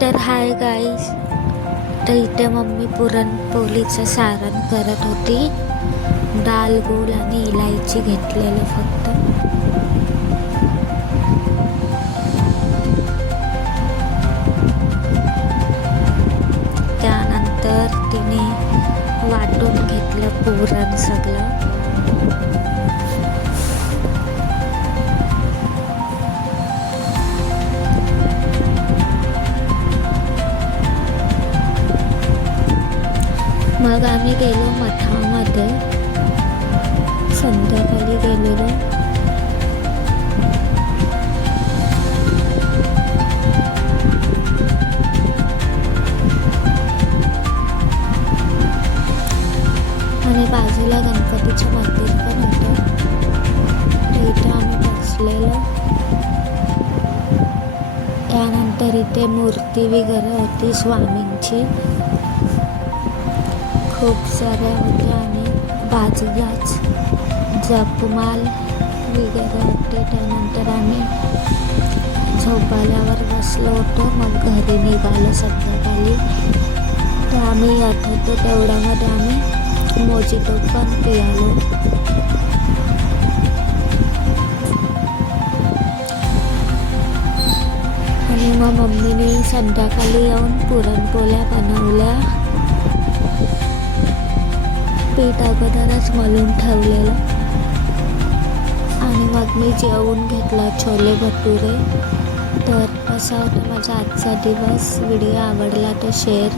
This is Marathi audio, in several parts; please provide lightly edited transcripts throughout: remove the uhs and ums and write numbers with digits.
तर हाय गाईस, तर इथे मम्मी पुरणपोळीचं सारण करत होती. डाळ, गूळ आणि इलायची घेतलेलं फक्त. त्यानंतर तिने वाटून घेतलं पुरण सगळं. मग आम्ही गेलो मठामध्ये, संध्याकाळी गेलेलो. आणि बाजूला गणपतीचं मंदिर पण होतं, इथे आम्ही बसलेलो. त्यानंतर इथे मूर्ती वगैरे होती स्वामींची, खूप साऱ्या होत्या. आणि बाजूलाच जपमाल वगैरे होते. त्यानंतर आम्ही झोपाळ्यावर बसलो होतो. मग घरी निघालो संध्याकाळी. तर आम्ही आठवतो तेवढ्यामध्ये आम्ही मोजिटो पण पियालो. आणि मग मम्मीने संध्याकाळी येऊन पुरणपोळ्या बनवल्या. पीठ अगोदरच मळून ठेवलेलं. आणि मग मी जेवून घेतला छोले भटुरे. तर असा होता माझा आजचा दिवस. व्हिडिओ आवडला तर शेअर,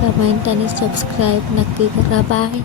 कमेंट आणि सबस्क्राईब नक्की करा. बाय.